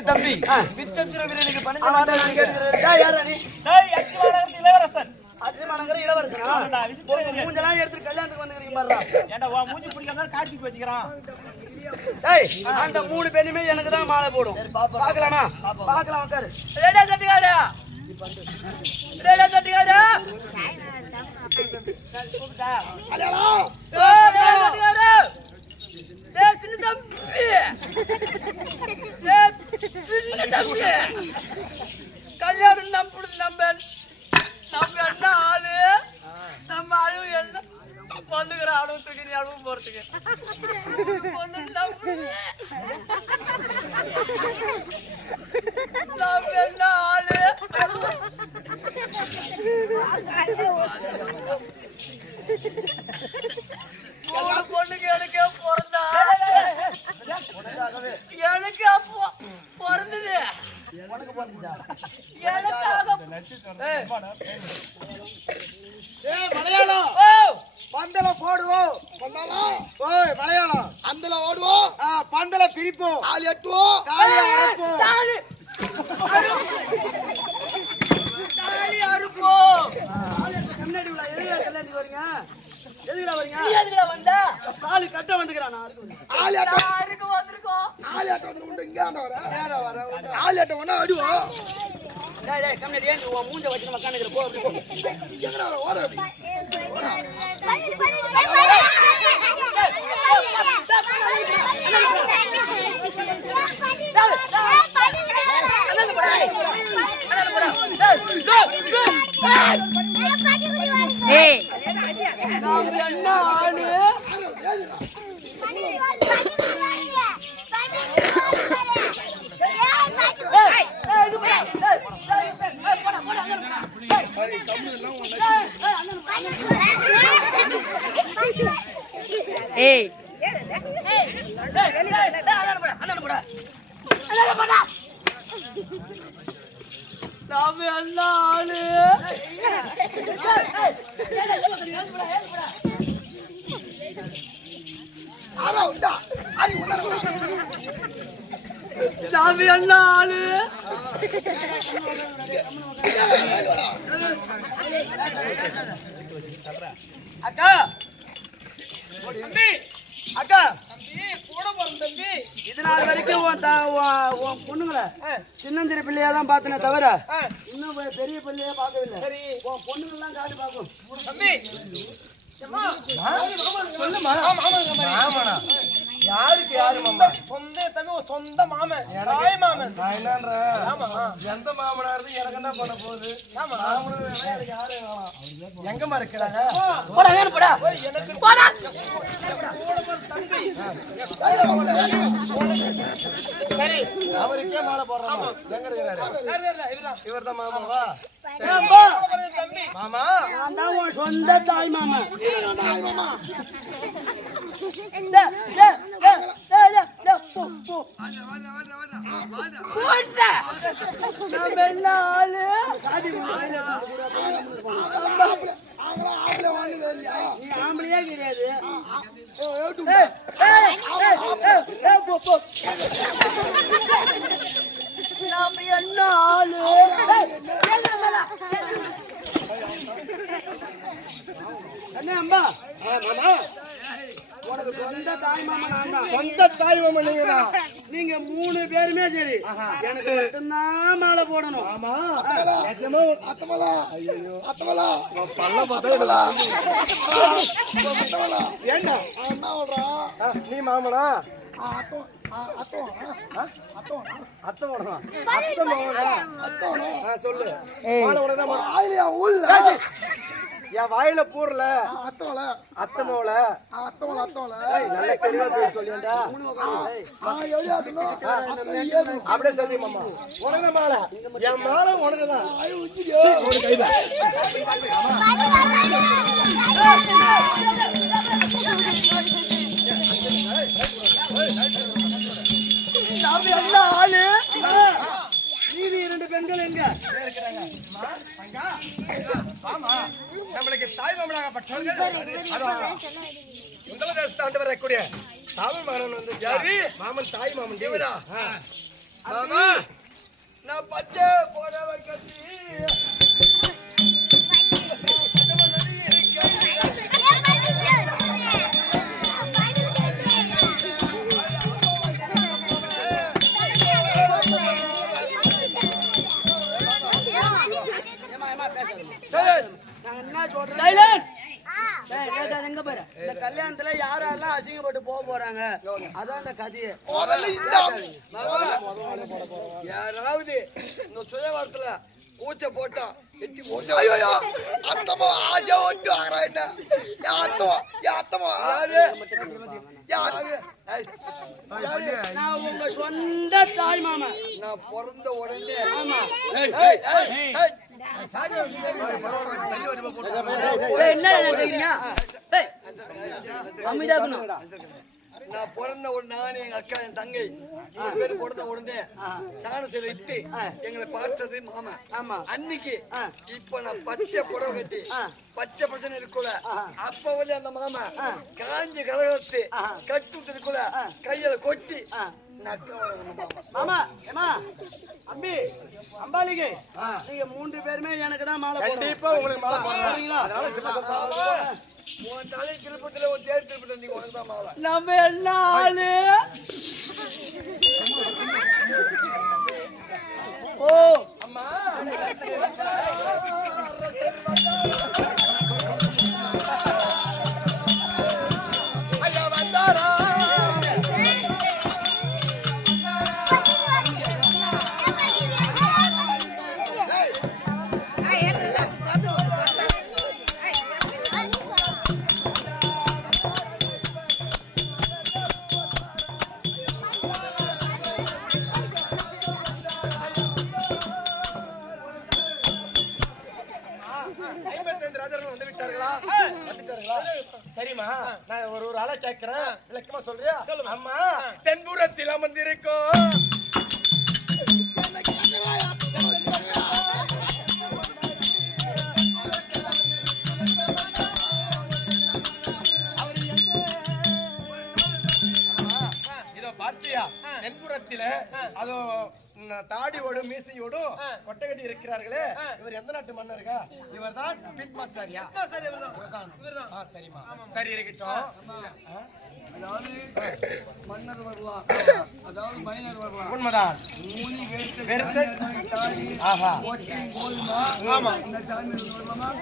என்னுடைய தம்பி. வித்தத்திர வீரனுக்கு அக்கிரமணத்து இளவரசன். அத்திமனங்கிற இளவரசனா? மூஞ்செல்லாம் எடுத்துட்டு கல்யாணத்துக்கு வந்துக்கிறீங்க பாருடா. ஏன்டா உன் மூஞ்சி பிடிக்காம வச்சுக்கிறான் டேய், அந்த மூணு பெண்ணுமே எனக்கு தான் மாலை போடும். பாக்கலாமா பாக்கலாம் உட்காரு. ரேடா சட்டிக்காரா ரேடா சட்டிக்காரா கல்யாணம் நம்புது நம்ம நம்ம என்ன ஆளு நம்ம அழுவு என்ன வந்துக்கிற அழுவு தூக்கி நீ அழுவு போறதுக்கு வந்து நம்புது. நம்ம என்ன ஆளு மூணு பொண்ணுக்கு எனக்கே பிறந்தா எனக்கு அப்போ பிறந்தது எனக்காக ஏய் மலையாளம் ஓ பந்தல போடுவோம் ஓய் மலையாளம் அந்தல ஓடுவோம் பந்தல பிரிப்போம் ஆள் எட்டுவோம் தாலியை உடைப்போம். தாலி தாலி அறுப்போ கண்ணாடி விழா எதுக்குடா கல்யாணத்துக்கு வரீங்க எதுக்குடா வரீங்க நீ எதுக்குடா வந்த தாலி கட்ட வந்துக்கிறான் நான். ஆள் எட்ட யாருக்கு வந்திருக்கோம் ஆள் எட்ட வந்து உண்டு இங்க வர ஆள் எட்ட ஒண்ணா அடிவோம் டேய் டேய் கண்ணாடி ஏன் உன் மூஞ்ச வச்சு உட்காந்துக்கிற போ அப்படி போ எங்கடா வர? ஓட அப்படி. ஏய் நாம என்ன ஆளு ஏய், ஏய், இது போடா. ஏய், ஏய், ஏய், போடா, போடா, அங்க போடா. ஏய், ஏய், ஏய், அங்க போடா. ஏய் ஏய், ஏய், ஏய், அந்தாண்ட போடா, அந்தாண்ட போடா. அந்தாண்ட போடா. நாம என்ன ஆளு ஏய், ஏய், ஏய், ஏய், போடா, ஏய், போடா. ஆளா உண்டா ஆளி உள்ளார வா. நாம என்ன ஆளு அக்கா. தம்பி அக்கா கூட போறோம் தம்பி. இது நாள் வரைக்கும் உன் பொண்ணுங்களை சின்னஞ்சிறு பிள்ளையா தான் பார்த்தனே தவிர இன்னும் பெரிய பிள்ளையா பார்க்கவில்லை. சரி. உன் பொண்ணுங்கெல்லாம் காட்டி பார்க்கும். தம்பி. சொல்லுமா ஆமாண்ணா யாருக்கு யாரு மாமா சொந்த தம்பி ஒரு சொந்த மாமன். தாய் மாமன். நான் என்னன்றேன் எந்த மாமனா இருந்து எனக்கு என்ன பண்ண போகுது? எனக்கு எங்கம்மா இருக்கிறாங்க? போடா ஏறு போடா. போடா. அவருக்கே மாலை போடுறாங்க எங்க இருக்கிறாரு? இவர் தான் மாமாவா? மாமா? சொந்த தாய் மாமா. டேய், டேய், டேய், போ, போ. போடா. நாம என்ன ஆளு நீ ஆம்பளையே கிடையாது ஏய், ஏய், ஏய், ஏய், ஏய், போ, போ. நாம என்ன ஆளு ஏய், ஏறுடா மேல, ஏறுடா. அண்ணே அம்பா மாமா உனக்கு சொந்த தாய் மாமா நான் தான் சொந்த தாய் மாமன் நீங்க நீங்க மூணு பேருமே சரி. எனக்கு மட்டும்தான் மாலை போடணும். ஆமா. நிஜமா அத்தமலா. ஐயோ. அத்தமலா. பல்ல பார்த்தா அத்தமலா. ஏண்டா? என்ன சொல்றான் நீ மாமனா? சொல்லு. உள்ள. என் வாயில பூரல அத்தவல அத்தை மோல அத்தவல அத்தவல நல்ல தெளிவா பேச ஏது அப்படியே சொல்லி மாமா. உனக்கு தான் மாலை. என் மாலை உனக்கு தான் ஆயு பெண்கள் எங்க நம்மளுக்கு தாய் மாமனாகப்பட்டவர்கள் முதல தேசத்தாண்டு வரக்கூடிய தாமல் மகன் வந்து யாரு? மாமன் தாய் மாமன் இவரா? மாமா நான் பச்சை போடவன் கட்டி. இந்த சுயவாரத்துல கூச்ச போட்டா எட்டி போட்டு. ஐயோ அத்தமா ஆசை ஒட்டு யா அத்தமா? யா அத்தமா? யாரு? யாரு? நான் உங்க சொந்த தாய் மாமா. நான் பிறந்த உடனே. ஆமா. ஏய், ஏய், ஏய், ஏய். டேய் என்ன நினைக்கிறீங்க? அமைதியா இருக்கணும் நான் பிறந்த உடனே நானு எங்க அக்கா என் தங்கை மூணு பேர் பிறந்த உடனே சாணத்துல இட்டு எங்களை பார்த்தது மாமா. ஆமா. அன்னைக்கு இப்ப நான் பச்சை புடவை கட்டி பச்சை பச்சனை இருக்குல அப்ப வந்து அந்த மாமா காஞ்ச கலகத்து கட்டு இருக்குல கையில கொட்டி மாமா. ஏமா அம்பி அம்பாலிகை நீங்க மூன்று பேருமே எனக்கு தான் மாலை கண்டிப்பா உங்களுக்கு மாலை போடுறீங்களா? உன் தலை திருப்பத்துல ஒரு தேர் திருப்பத்துல நீங்க உனக்கு தான் மாலை. நம்ம என்ன ஆளு. ஓ. ஐயா விட்டார்களா வந்துட்டார்களா? சரிம்மா நான் ஒரு ஒரு ஆளை கேட்கிறேன். விளக்கமா சொல்றியா? அம்மா தென்புறத்தில் அமர்ந்திருக்கோம். தென்புறத்தில அதோ ம், தாடியோடும் மீசையோடும் கொட்டை கட்டி இருக்கிறார்களே. இவர் எந்த நாட்டு மன்னருக்கா? இவர் தான் பிக் மாச்சாரியா இவர்தான். ஆ, சரிம்மா. சரி இருக்கட்டும். அதாவது மன்னர் வரலாம் அதாவது மைனர் வரலாம் உண்மைதான்.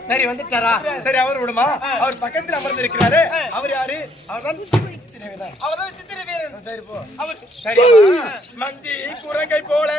சரி வந்துட்டாரா? சரி அவர் விடுமா? அவர் பக்கத்தில் அமர்ந்து இருக்கிறாரு அவர் யாரு? அவர்தான் சித்திரை வீரன். அவர்தான் சித்திரை வீரன். சரி போ. அவர் சரி மந்தி குரங்கை போல.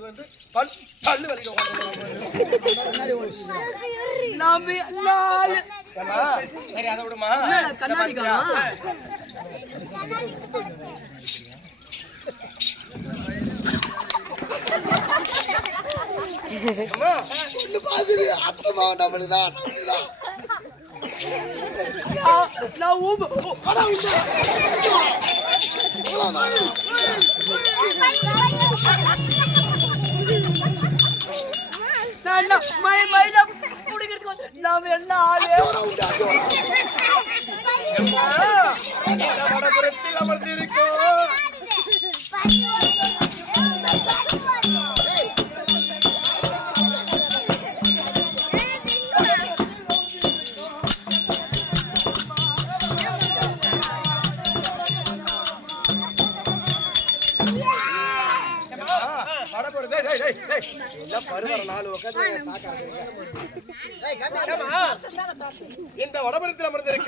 வந்து பல் பல்லு வலிக்க சரி அதை விடுமா? கண்ணாடி பாத்துரு அத்தமா நம்மளுக்கு தான் நம்மளுக்கு தான் நான் ஊம்பு. அடா, ஊம்பு. மை மைனா குடிக்கிறதுக்கு வந்து நாம என்ன ஆளு அமர்ந்திருக்கோம்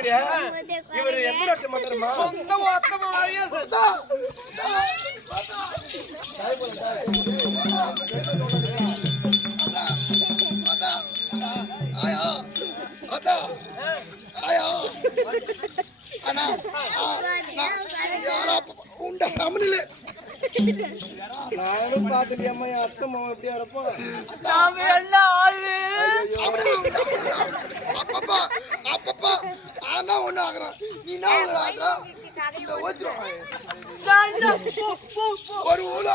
கேக்குறியா? இவர் எந்த ஆயா ஆத்தா ஆயா. அண்ணா உண்ட தமிழில் நானும் நான் தான் ஒண்ணு ஆகுறேன். நீ என்ன ஒண்ணு ஆகுற இந்த ஓத்துரும் நான். ஒரு ஊழ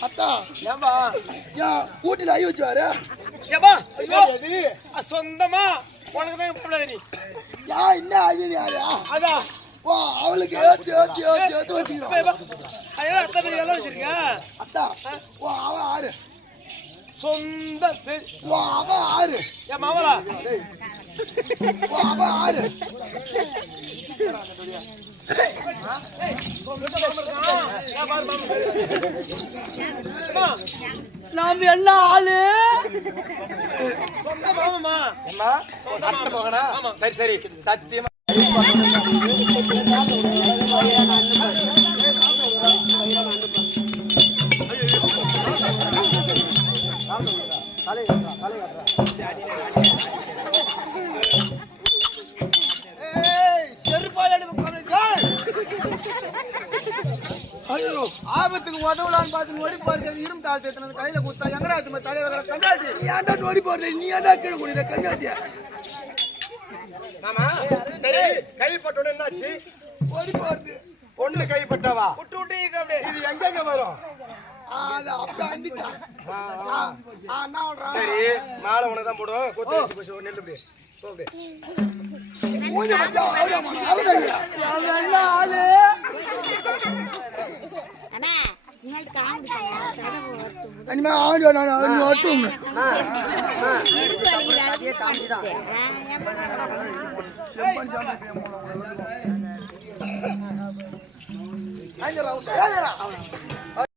அத்தா. ஏன்பா ஏன் ஊட்டில ஐ வச்சு வாரு ஏப்பா ஐயோ சொந்தமா? உனக்கு தான் நீ என்ன ஆகி யாரு? அதான் வா அவளுக்கு ஏத்து ஏத்து ஏத்து ஏத்து அத்தை பெரிய வச்சிருக்க அத்தா. வா அவன் ஆறு. சொந்த ஆறு. என் மாமலா. ஆறு. நாம என்ன ஆளு. சொந்த மாமமா சரி சரி. சத்தியமா ஐயோ ஆபத்துக்கு உதவலான்னு பார்த்து ஓடி பாருங்க இரும்பு தாழ்த்து எத்தனை கையில குத்தா எங்கடா எடுத்து தலைவர் கண்டாடி நீ ஏன்டா நோடி போடுற நீ ஏன்டா கீழே குடிக்கிற கண்ணாட்டியா ஆமா சரி கைப்பட்டோட என்னாச்சு? ஓடி போறது. ஒண்ணு கைப்பட்டவா விட்டு விட்டு அப்படியே. இது எங்க வரும்? சரி மாலை உனக்கு தான் போடும் கொத்து நெல்லு அப்படியே. மூஞ்சி ஆளு? இனிமே ஆடியோ நான் அவன் ஒட்டும் இடுப்பு வலிக்கிறாங்க ஏதுடா?